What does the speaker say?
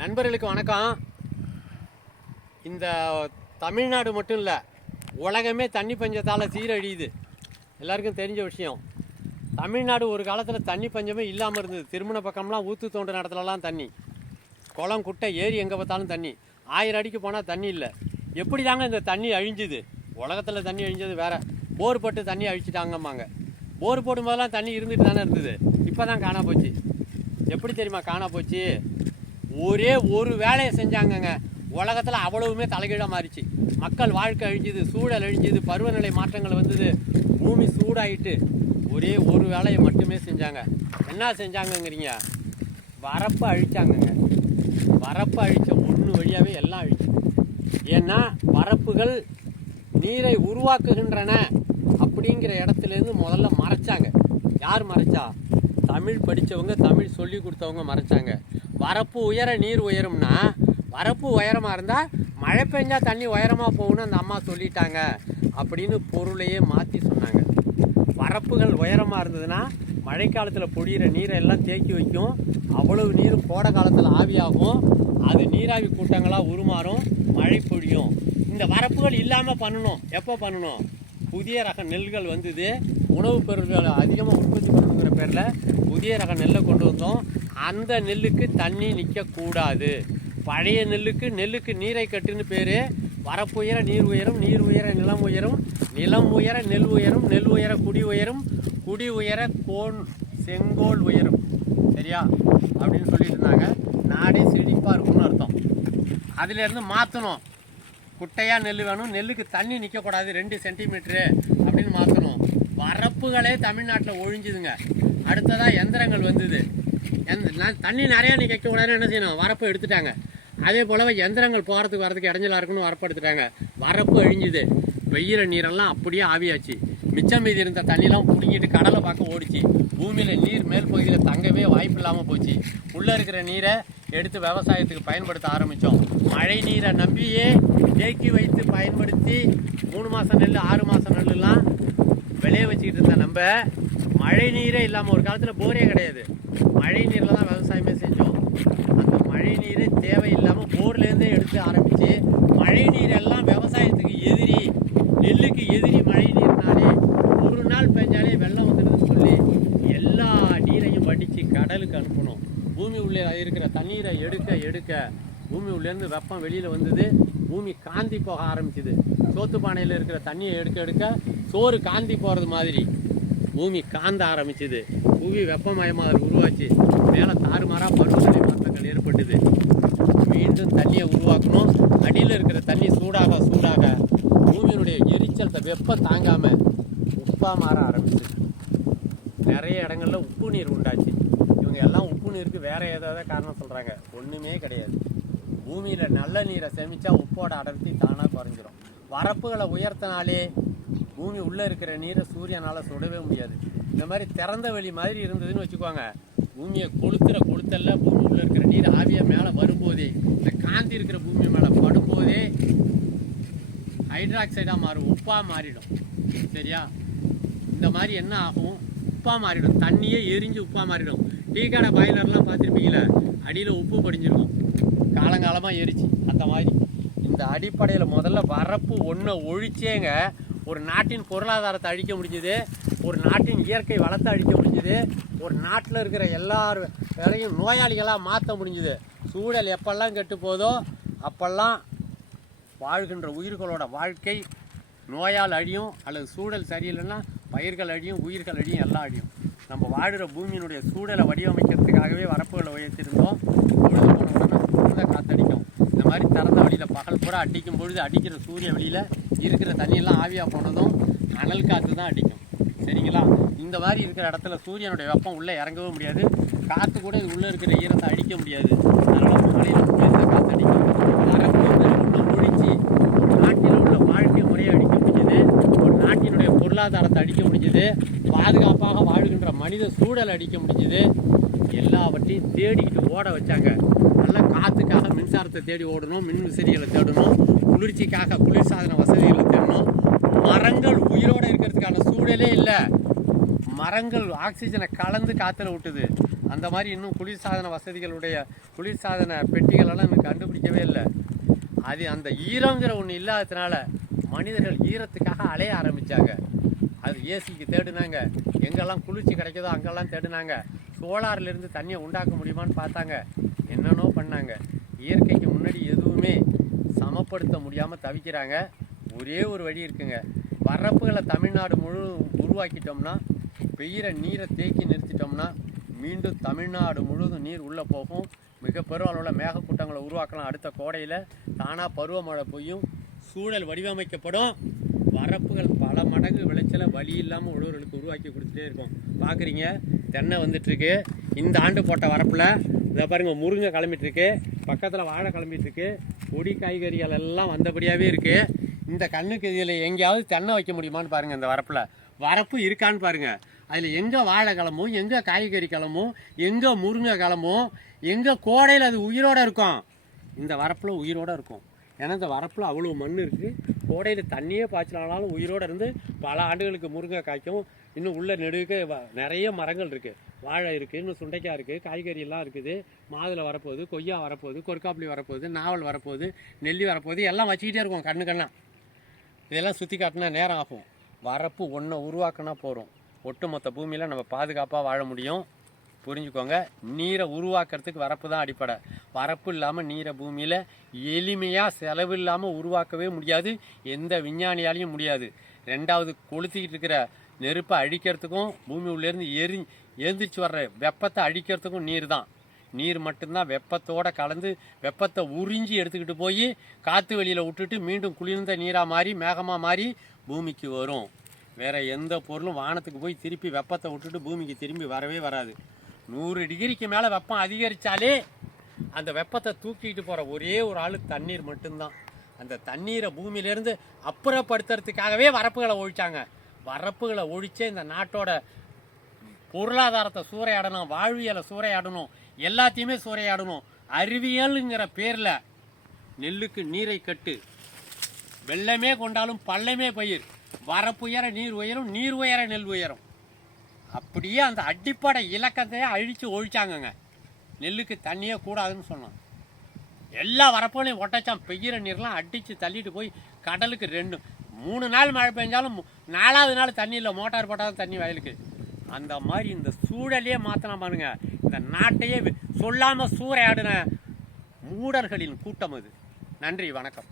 நண்பர்களுக்கு வணக்கம். இந்த தமிழ்நாடு மட்டும் இல்லை உலகமே தண்ணி பஞ்சத்தால் சீரழியுது. எல்லாருக்கும் தெரிஞ்ச விஷயம். தமிழ்நாடு ஒரு காலத்தில் தண்ணி பஞ்சமே இல்லாமல் இருந்தது. திருமண பக்கம்லாம் ஊற்று தோண்டு நடத்துலலாம் தண்ணி. குளம் குட்டை ஏரி எங்கே பார்த்தாலும் தண்ணி. ஆயிரம் அடிக்கு போனால் தண்ணி இல்லை. எப்படி தாங்க இந்த தண்ணி அழிஞ்சுது? உலகத்தில் தண்ணி அழிஞ்சது வேறு. போர் போட்டு தண்ணி அழிச்சிட்டாங்கம்மாங்க. போர் போடும்போதெல்லாம் தண்ணி இருந்துட்டு தானே இருந்தது. இப்போ தான் காணா போச்சு. எப்படி தெரியுமா காணா போச்சு? ஒரே ஒரு வேலையை செஞ்சாங்கங்க. உலகத்தில் அவ்வளவுமே தலைகீழாக மாறிச்சு. மக்கள் வாழ்க்கை அழிஞ்சுது சூழல் அழிஞ்சுது பருவநிலை மாற்றங்கள் வந்தது. பூமி சூடாயிட்டு ஒரே ஒரு வேலையை மட்டுமே செஞ்சாங்க. என்ன செஞ்சாங்கங்கிறீங்க? வரப்பை அழிச்சாங்கங்க. வரப்பு அழித்த ஒன்று வழியாகவே எல்லாம் அழிச்சு. ஏன்னா வரப்புகள் நீரை உருவாக்குகின்றன அப்படிங்கிற இடத்துலேருந்து முதல்ல மறைச்சாங்க. யார் மறைச்சா? தமிழ் படித்தவங்க தமிழ் சொல்லி கொடுத்தவங்க மறைச்சாங்க. வரப்பு உயர நீர் உயரும்னா வரப்பு உயரமாக இருந்தால் மழை பெஞ்சால் தண்ணி உயரமாக போகணும்னு அந்த அம்மா சொல்லிட்டாங்க அப்படின்னு பொருளையே மாற்றி சொன்னாங்க. வரப்புகள் உயரமாக இருந்ததுன்னா மழைக்காலத்தில் பொழியிற நீரை எல்லாம் தேக்கி வைக்கும். அவ்வளவு நீர் கோடை காலத்தில் ஆவியாகும். அது நீராவி கூட்டங்களாக உருமாறும் மழை பொழியும். இந்த வரப்புகள் இல்லாமல் பண்ணணும். எப்போ பண்ணணும்? புதிய ரக நெல்கள் வந்தது. உணவுப் பொருட்கள் அதிகமாக உற்பத்தி பண்ணணுங்கிற பேரில் புதிய ரக நெல்லை கொண்டு வந்தோம். அந்த நெல்லுக்கு தண்ணி நிற்கக்கூடாது பழைய நெல்லுக்கு நெல்லுக்கு நீரை கட்டுன்னு பேர். வரப்புயர நீர் உயரும் நீர் உயர நிலம் உயரும். நிலம் உயர நெல் உயரும் நெல் உயர குடி உயரும். குடி உயர கோன் செங்கோல் உயரும். சரியா? அப்படின்னு சொல்லிட்டு இருந்தாங்க நாடே செழிப்பாக இருக்கும்னு அர்த்தம். அதுலேருந்து மாற்றணும் குட்டையாக நெல் வேணும். நெல்லுக்கு தண்ணி நிற்கக்கூடாது ரெண்டு சென்டிமீட்ரு அப்படின்னு மாற்றணும் வரப்புகளே தமிழ்நாட்டில் ஒழிஞ்சுதுங்க. அடுத்ததாக எந்திரங்கள் வந்தது. எந்த தண்ணி நிறையா கூடாதுன்னு என்ன செய்யணும்? வரப்பு எடுத்துட்டாங்க. அதே போல எந்திரங்கள் போகிறதுக்கு வரதுக்கு இடைஞ்சலாக இருக்குன்னு வரப்பு எடுத்துட்டாங்க. வரப்பு அழிஞ்சுது. வெயிற நீரெல்லாம் அப்படியே ஆவியாச்சு. மிச்சம் மீதி இருந்த தண்ணிலாம் பிடிங்கிட்டு கடலை பார்க்க ஓடிச்சு. பூமியில் நீர் மேல் பகுதியில் தங்கவே வாய்ப்பு இல்லாமல் போச்சு. உள்ளே இருக்கிற நீரை எடுத்து விவசாயத்துக்கு பயன்படுத்த ஆரம்பித்தோம் மழை நீரை நம்பியே தேக்கி வைத்து பயன்படுத்தி மூணு மாதம் நெல் ஆறு மாதம் நெல்லுலாம் விளைய வச்சுக்கிட்டு இருந்த நம்ம மழை நீரே இல்லாமல் ஒரு காலத்தில் போரே கிடையாது. மழை நீரில் தான் விவசாயமே செஞ்சோம். அந்த மழை நீரே தேவையில்லாமல் போர்லேருந்தே எடுத்து ஆரம்பித்து மழை நீர் எல்லாம் விவசாயத்துக்கு எதிரி நெல்லுக்கு எதிரி மழை நீர்னாலே ஒரு நாள் பெஞ்சாலே வெள்ளம் வந்துடுதுன்னு சொல்லி எல்லா நீரையும் வடித்து கடலுக்கு அனுப்பணும். பூமி உள்ளே இருக்கிற தண்ணீரை எடுக்க எடுக்க பூமி உள்ளேருந்து வெப்பம் வெளியில் வந்தது. பூமி காந்தி போக ஆரம்பிச்சுது. சோத்து பானையில் இருக்கிற தண்ணியை எடுக்க எடுக்க சோறு காந்தி போகிறது மாதிரி. பூமி காந்த ஆரம்பிச்சுது. புவி வெப்பமயமாக உருவாச்சு. மேலே தாறுமாறாக பருவநிலை மாற்றங்கள் ஏற்பட்டுது. மீண்டும் தண்ணியை உருவாக்கணும். அடியில் இருக்கிற தண்ணி சூடாக சூடாக பூமியினுடைய எரிச்சல் வெப்பம் தாங்காமல் உப்பாக மாற ஆரம்பிச்சு நிறைய இடங்கள்ல உப்பு நீர் உண்டாச்சு. இவங்க எல்லாம் உப்பு நீருக்கு வேற ஏதாவது காரணம் சொல்கிறாங்க ஒன்றுமே கிடையாது. பூமியில் நல்ல நீரை சேமிச்சா உப்போட அடர்த்தி தானாக குறைஞ்சிரும். வரப்புகளை உயர்த்தினாலே பூமி உள்ளே இருக்கிற நீரை சூரியனால் சுடவே முடியாது. இந்த மாதிரி திறந்த வெளி மாதிரி இருந்ததுன்னு வச்சுக்கோங்க. பூமியை கொளுத்துற கொளுத்தல்ல பூமி உள்ளே இருக்கிற நீர் ஆவியாக மேலே வரும்போதே இந்த காந்தி இருக்கிற பூமி மேலே படும்போதே ஹைட்ராக்சைடாக மாறும் உப்பாக மாறிடும். சரியா? இந்த மாதிரி என்ன ஆகும்? உப்பாக மாறிடும். தண்ணியே எரிஞ்சு உப்பாக மாறிடும். டீ கடை பாய்லர்லாம் பார்த்துருப்பீங்களே? அடியில் உப்பு படிஞ்சிருக்கும். காலங்காலமாக எரிச்சு அந்த மாதிரி. இந்த அடிப்படையில் முதல்ல வரப்பு ஒன்றை ஒழிச்சேங்க. ஒரு நாட்டின் பொருளாதாரத்தை அழிக்க முடிஞ்சுது ஒரு நாட்டின் இயற்கை வளத்தை அழிக்க முடிஞ்சுது ஒரு நாட்டில் இருக்கிற எல்லார் வேலையும் நோயாளிகளாக மாற்ற முடிஞ்சுது. சூழல் எப்பெல்லாம் கெட்டு போதோ அப்பெல்லாம் வாழ்கின்ற உயிர்களோட வாழ்க்கை நோயால் அழியும் அல்லது சூழல் சரியில்லைன்னா பயிர்கள் அழியும் உயிர்கள் அழியும் எல்லாம் அழியும். நம்ம வாழ்கிற பூமியினுடைய சூழலை வடிவமைக்கிறதுக்காகவே வரப்புகளை உயர்த்திருந்தோம் பொழுது போன உடனே காத்தடிக்கும். மாதிரி திறந்த வழியில் பகல் பூரா அடிக்கும் பொழுது அடிக்கிற சூரிய வெளியில் இருக்கிற தண்ணியெல்லாம் ஆவியாக போனதும் அனல் காற்று தான் அடிக்கும். சரிங்களா? இந்த மாதிரி இருக்கிற இடத்துல சூரியனுடைய வெப்பம் உள்ளே இறங்கவே முடியாது. காற்று கூட இது உள்ளே இருக்கிற ஈரத்தை அடிக்க முடியாது. அதனால் மலையில் குளிர்ந்த காற்று அடிக்கும். உள்ள ஒழிச்சு நாட்டில் உள்ள வாழ்க்கை முறையை அடிக்க முடிஞ்சது. ஒரு நாட்டினுடைய பொருளாதாரத்தை அடிக்க முடிஞ்சது. பாதுகாப்பாக வாழ்கின்ற மனித சூழல் அடிக்க முடிஞ்சது. எல்லாவற்றையும் தேடிக்கிட்டு ஓட வச்சாங்க. நல்ல காற்றுக்காக மின்சாரத்தை தேடி ஓடணும் மின் விசிறிகளை தேடணும் குளிர்ச்சிக்காக குளிர்சாதன வசதிகளை தேடணும். மரங்கள் உயிரோடு இருக்கிறதுக்கான சூழலே இல்லை. மரங்கள் ஆக்சிஜனை கலந்து காற்றுல விட்டுது அந்த மாதிரி இன்னும் குளிர்சாதன வசதிகளுடைய குளிர்சாதன பெட்டிகளெல்லாம் இன்னும் கண்டுபிடிக்கவே இல்லை. அது அந்த ஈரங்கிற ஒன்று இல்லாததுனால மனிதர்கள் ஈரத்துக்காக அலைய ஆரம்பித்தாங்க அது ஏசிக்கு தேடினாங்க. எங்கெல்லாம் குளிர்ச்சி கிடைக்குதோ அங்கெல்லாம் தேடினாங்க. சோலார்லேருந்து தண்ணியை உண்டாக்க முடியுமான்னு பார்த்தாங்க. என்னென்னோ பண்ணாங்க. இயற்கைக்கு முன்னாடி எதுவுமே சமப்படுத்த முடியாமல் தவிக்கிறாங்க. ஒரே ஒரு வழி இருக்குங்க. வரப்புகளை தமிழ்நாடு முழு உருவாக்கிட்டோம்னா பெய்கிற நீரை தேக்கி நிறுத்திட்டோம்னா மீண்டும் தமிழ்நாடு முழுவதும் நீர் உள்ளே போகும். மிக பெரும் அளவில் மேகக்கூட்டங்களை உருவாக்கலாம். அடுத்த கோடையில் தானாக பருவமழை பெய்யும் சூழல் வடிவமைக்கப்படும். வரப்புகள் பல மடங்கு வழி இல்லாமல் உழவர்களுக்கு உருவாக்கி கொடுத்துட்டே இருக்கும். பார்க்குறீங்க தென்னை வந்துட்டுருக்கு. இந்த ஆண்டு போட்ட வரப்பில் இதை பாருங்கள் முருங்கை கிளம்பிட்டுருக்கு. பக்கத்தில் வாழை கிளம்பிட்டுருக்கு. கொடி காய்கறிகள் எல்லாம் வந்தபடியாகவே இருக்குது இந்த கண்ணுக்கு இதில் எங்கேயாவது தென்னை வைக்க முடியுமான்னு பாருங்கள் இந்த வரப்பில். வரப்பு இருக்கான்னு பாருங்கள் அதில் எங்கே வாழை கிளம்பும் எங்கே காய்கறி கிளம்பும் எங்கே முருங்கை கிளம்பும் எங்கே கோடையில் அது உயிரோட இருக்கும். இந்த வரப்பில் உயிரோடு இருக்கும். ஏன்னா இந்த வரப்பில் அவ்வளோ மண் இருக்குது கோடையில் தண்ணியே பாய்ச்சலானாலும் உயிரோட இருந்து பல ஆண்டுகளுக்கு முருங்கை காய்க்கும். இன்னும் உள்ளே நெடுக்க வ- நிறைய மரங்கள் இருக்குது வாழை இருக்குது இன்னும் சுண்டைக்காய் இருக்குது காய்கறியெல்லாம் இருக்குது. மாதுளை வரப்போகுது கொய்யா வரப்போகுது கொற்காப்புளி வரப்போகுது நாவல் வரப்போகுது நெல்லி வரப்போகுது. எல்லாம் வச்சுக்கிட்டே இருக்கும் கண்ணு கண்ணா இதெல்லாம் சுற்றி காட்டினா நேரம் ஆகும். வரப்பு ஒன்றை உருவாக்கினா போகிறோம் ஒட்டுமொத்த பூமியில் நம்ம பாதுகாப்பாக வாழ முடியும். புரிஞ்சுக்கோங்க. நீரை உருவாக்குறதுக்கு வரப்பு தான் அடிப்படை. வரப்பு இல்லாமல் நீரை பூமியில் எளிமையாக செலவு இல்லாமல் உருவாக்கவே முடியாது. எந்த விஞ்ஞானியாலையும் முடியாது. ரெண்டாவது கொளுத்திக்கிட்டு இருக்கிற நெருப்பை அழிக்கிறதுக்கும் பூமி உள்ளேருந்து எரி எழுந்திரிச்சு வர்ற வெப்பத்தை அழிக்கிறதுக்கும் நீர் தான். நீர் மட்டும்தான் வெப்பத்தோடு கலந்து வெப்பத்தை உறிஞ்சி எடுத்துக்கிட்டு போய் காற்று வெளியில் விட்டுட்டு மீண்டும் குளிர்ந்த நீராக மாறி மேகமாக மாறி பூமிக்கு வரும். வேறு எந்த பொருளும் வானத்துக்கு போய் திருப்பி வெப்பத்தை விட்டுட்டு பூமிக்கு திரும்பி வரவே வராது. நூறு டிகிரிக்கு மேலே வெப்பம் அதிகரித்தாலே அந்த வெப்பத்தை தூக்கிட்டு போகிற ஒரே ஒரு ஆள் தண்ணீர் மட்டும்தான். அந்த தண்ணீரை பூமியிலேருந்து அப்புறப்படுத்துறதுக்காகவே வரப்புகளை ஒழிச்சாங்க. வரப்புகளை ஒழிச்சே இந்த நாட்டோட பொருளாதாரத்தை சூறையாடணும் வாழ்வியலை சூறையாடணும் எல்லாத்தையுமே சூறையாடணும். அறிவியலுங்கிற பேரில் நெல்லுக்கு நீரை கட்டு. வெள்ளமே கொண்டாலும் பள்ளமே பயிர். வரப்புயர நீர் உயரும் நீர் உயர நெல் உயரும். அப்படியே அந்த அடிப்படை இலக்கத்தையே அழித்து ஒழிச்சாங்கங்க. நெல்லுக்கு தண்ணியே கூடாதுன்னு சொன்னோம். எல்லா வரப்புகளையும் ஒட்டச்சான். பெய்கிற நீர்லாம் அடித்து தள்ளிட்டு போய் கடலுக்கு ரெண்டு மூணு நாள் மழை பெஞ்சாலும் நாலாவது நாள் தண்ணி இல்லை. மோட்டார் போட்டால் தண்ணி வயலுக்கு. அந்த மாதிரி இந்த சூழலையே மாற்றினா பாருங்க இந்த நாட்டையே சொல்லாமல் சூறையாடின மூடர்களின் கூட்டம் அது நன்றி வணக்கம்.